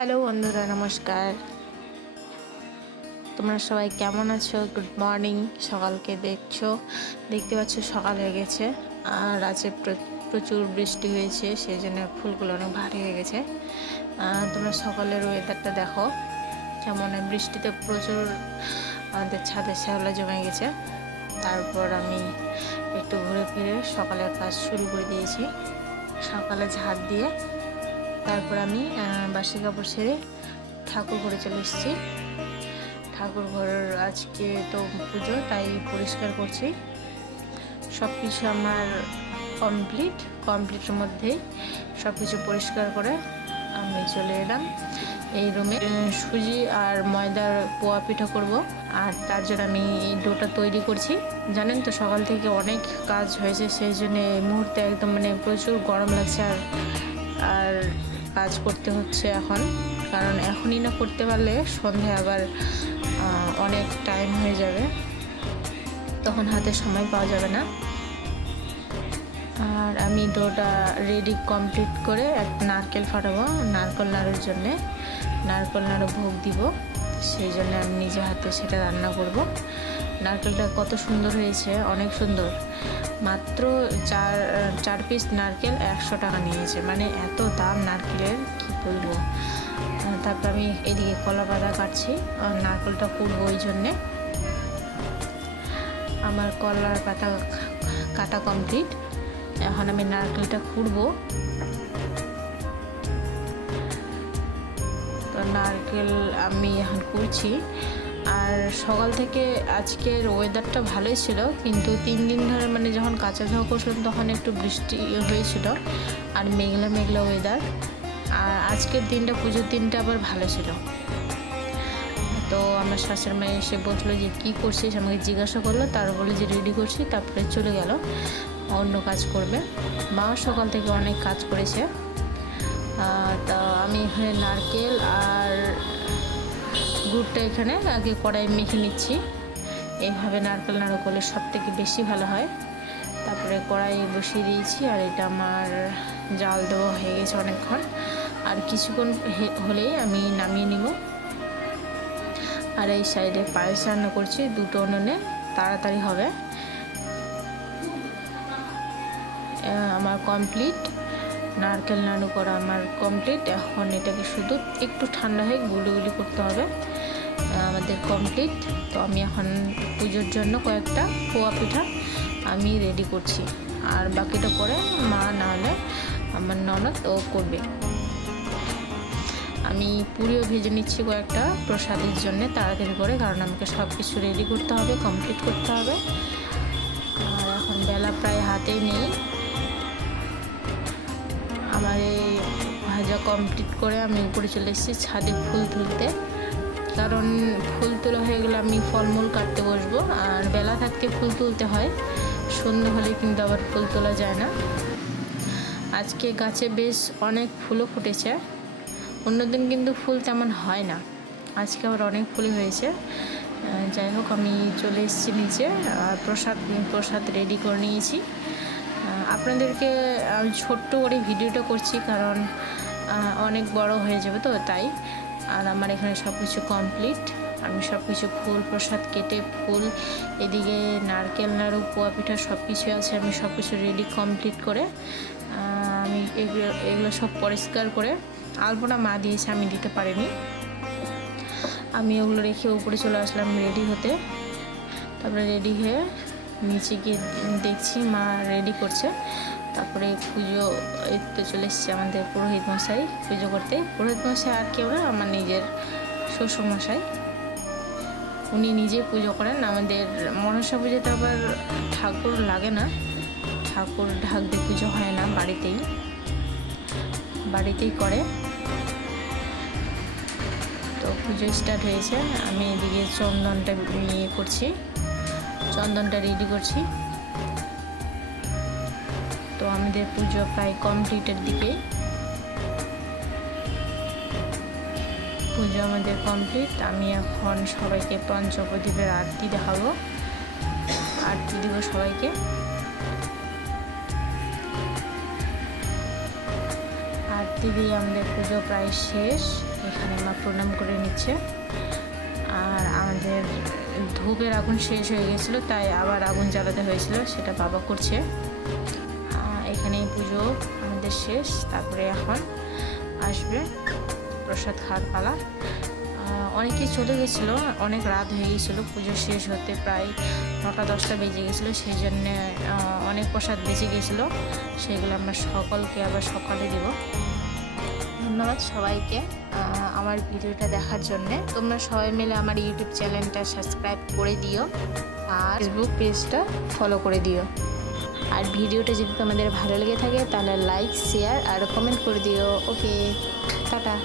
Hello বন্ধুরা, নমস্কার। তোমরা সবাই কেমন আছো? গুড মর্নিং সকালকে দেখছ? দেখতে পাচ্ছ সকাল হয়ে গেছে, আর আছে প্রচুর বৃষ্টি হয়েছে, সেই জন্য ফুলগুলো অনেক ভারী হয়ে গেছে। তোমরা সকালের ওয়েদারটা দেখো। কেমন বৃষ্টিতে প্রচুর, আমাদের ছাদে শ্যাওলা জমে গেছে। তারপর আমি একটু ঘুরে ফিরে সকালের কাজ শুরু করে দিয়েছি। সকালে ঝাড় দিয়ে তারপর আমি বাসি কাপড় ছেড়ে ঠাকুর ঘরে চলে এসেছি। ঠাকুর ঘর আজকে তো পুজো, তাই পরিষ্কার করছি। সব কিছু আমার কমপ্লিট কমপ্লিটের মধ্যেই সব কিছু পরিষ্কার করে আমি চলে এলাম। এই রুমে সুজি আর ময়দার পোয়া পিঠা করব। আর তার জন্য আমি এই ডোটা তৈরি করছি। জানেন তো, সকাল থেকে অনেক কাজ হয়েছে, সেই জন্য এই মুহূর্তে একদম মানে প্রচুর গরম লাগছে আর আর কাজ করতে হচ্ছে এখন। কারণ এখনই না করতে পারলে সন্ধে আবার অনেক টাইম হয়ে যাবে। তখন হাতে সময় পাওয়া যাবে না। আর আমি ডোটা রেডি কমপ্লিট করে এক নারকেল ফাটাবো, নারকেল নাড়ুর জন্যে। নারকেল নাড়ু ভোগ দিব, সেই জন্য আমি নিজে হাতে সেটা রান্না করব। নারকেলটা কত সুন্দর হয়েছে, অনেক সুন্দর। মাত্র চার চার পিস নারকেল একশো টাকা নিয়েছে। মানে এত দাম নারকেলের, কি বলব? তারপর আমি এদিকে কলা পাতা কাটছি নারকেলটা কুড়বো ওই জন্যে। আমার কলার পাতা কাটা কমপ্লিট এখন আমি নারকেলটা কুড়বো তো নারকেল আমি এখন কুড়ছি। সকাল থেকে আজকের ওয়েদারটা ভালোই ছিল, কিন্তু তিন দিন ধরে মানে যখন কাঁচা ধোয়া করছিলাম তখন একটু বৃষ্টি হয়েছিল আর মেঘলা মেঘলা ওয়েদার আর আজকের দিনটা, পুজোর দিনটা আবার ভালো ছিল। তো আমার শাশুড়ি মাই এসে বলল যে, কী করছিস? আমাকে জিজ্ঞাসা করল তার বলে যে, রেডি করছি। তারপরে চলে গেল, অন্য কাজ করবে। মা সকাল থেকে অনেক কাজ করেছে। তা আমি এখানে নারকেল আর গুড়টা এখানে আগে কড়াই মেখে নিচ্ছি। এইভাবে নারকেল নাড়ু করলে সব থেকে বেশি ভালো হয়। তারপরে কড়াই বসিয়ে দিয়েছি আর এটা আমার জাল দেওয়া হয়ে গেছে অনেকক্ষণ। আর কিছুক্ষণ হলেই আমি নামিয়ে নিব। আর এই সাইডে পায়েস রান্না করছি, দুটো উনুনে, তাড়াতাড়ি হবে। আমার কমপ্লিট। নারকেল নাড়ু করা আমার কমপ্লিট। এখন এটাকে শুধু একটু ঠান্ডা হয়ে গুলি করতে হবে। আমাদের কমপ্লিট তো আমি এখন পুজোর জন্য কয়েকটা পোয়া পিঠা আমি রেডি করছি। আর বাকিটা পরে মা না হলে আমার ননদ ও করবে। আমি পুরিও ভেজে নিচ্ছি কয়েকটা প্রসাদের জন্য তাড়াতাড়ি করে, কারণ আমাকে সব কিছু রেডি করতে হবে কমপ্লিট করতে হবে। আর এখন বেলা প্রায় হাতেই নেই। আমার এই ভাজা কমপ্লিট করে আমি উপরে চলে এসেছি ছাদে ফুল তুলতে। কারণ ফুল তোলা হয়ে গেলে আমি ফলমূল কাটতে বসবো, আর বেলা থাকতে ফুল তুলতে হয়। সন্ধ্যে হলে কিন্তু আবার ফুল তোলা যায় না। আজকে গাছে বেশ অনেক ফুলও ফুটেছে। অন্যদিন কিন্তু ফুল তেমন হয় না। আজকে আবার অনেক ফুলই হয়েছে। যাই হোক, আমি চলে এসেছি নিচে, আর প্রসাদ প্রসাদ রেডি করে নিয়েছি। আপনাদেরকে আমি ছোট্ট করে ভিডিওটা করছি, কারণ অনেক বড় হয়ে যাবে তো, তাই। আর আমার এখানে সব কিছু কমপ্লিট। আমি সব কিছু ফুল প্রসাদ কেটে ফুল, এদিকে নারকেল, নাড়ু, পোয়া পিঠা সব কিছু আছে। আমি সব কিছু রেডি কমপ্লিট করে আমি এগুলো এগুলো সব পরিষ্কার করে আলপনা মা দিয়েছে, আমি দিতে পারিনি। আমি ওগুলো রেখে উপরে চলে আসলাম রেডি হতে। তারপরে রেডি হয়ে নিচে গিয়ে দেখছি মা রেডি করছে। তারপরে পুজো, এই তো চলে এসছে আমাদের পুরোহিত মশাই পুজো করতে। পুরোহিত মশাই আর কেউ না, আমার নিজের শ্বশুর মশাই। উনি নিজে পুজো করেন। আমাদের মনসা পুজোতে আবার ঠাকুর লাগে না। ঠাকুর ঢাক দিয়ে পুজো হয় না বাড়িতেই। বাড়িতেই করে। তো পুজো স্টার্ট হয়েছে। আমি এদিকে চন্দনটা ইয়ে করছি। চন্দনটা রেডি করছি। তো আমাদের পুজো প্রায় কমপ্লিটের দিকে। পুজো আমাদের কমপ্লিট। আমি এখন সবাইকে পঞ্চপ্রদীপের আরতি দেখাবো। আরতি দিব সবাইকে। আরতি দিয়ে আমাদের পুজো প্রায় শেষ। এখানে মা প্রণাম করে নিচ্ছে। আর আমাদের ধূপের আগুন শেষ হয়ে গেছিল, তাই আবার আগুন জ্বালাতে হয়েছিল, সেটা বাবা করছে। এখানে পুজো আমাদের শেষ তারপরে এখন আসবে প্রসাদ খাওয়ার পালা। আহ, অনেকেই চলে গেছিল অনেক রাত হয়ে গেছিল পুজো শেষ হতে প্রায় নটা দশটা বেজে গেছিল সেই জন্যে অনেক প্রসাদ বেঁচে গেছিল। সেগুলো আমরা সকলকে আবার সকালে দিব। ধন্যবাদ সবাইকে আমার ভিডিওটা দেখার জন্য। তোমরা সবাই মিলে আমার ইউটিউব চ্যানেলটা সাবস্ক্রাইব করে দিও আর ফেসবুক পেজটা ফলো করে দিও। আর ভিডিওটা যদি তোমাদের ভালো লেগে থাকে, তাহলে লাইক শেয়ার আর কমেন্ট করে দিও। Okay tata.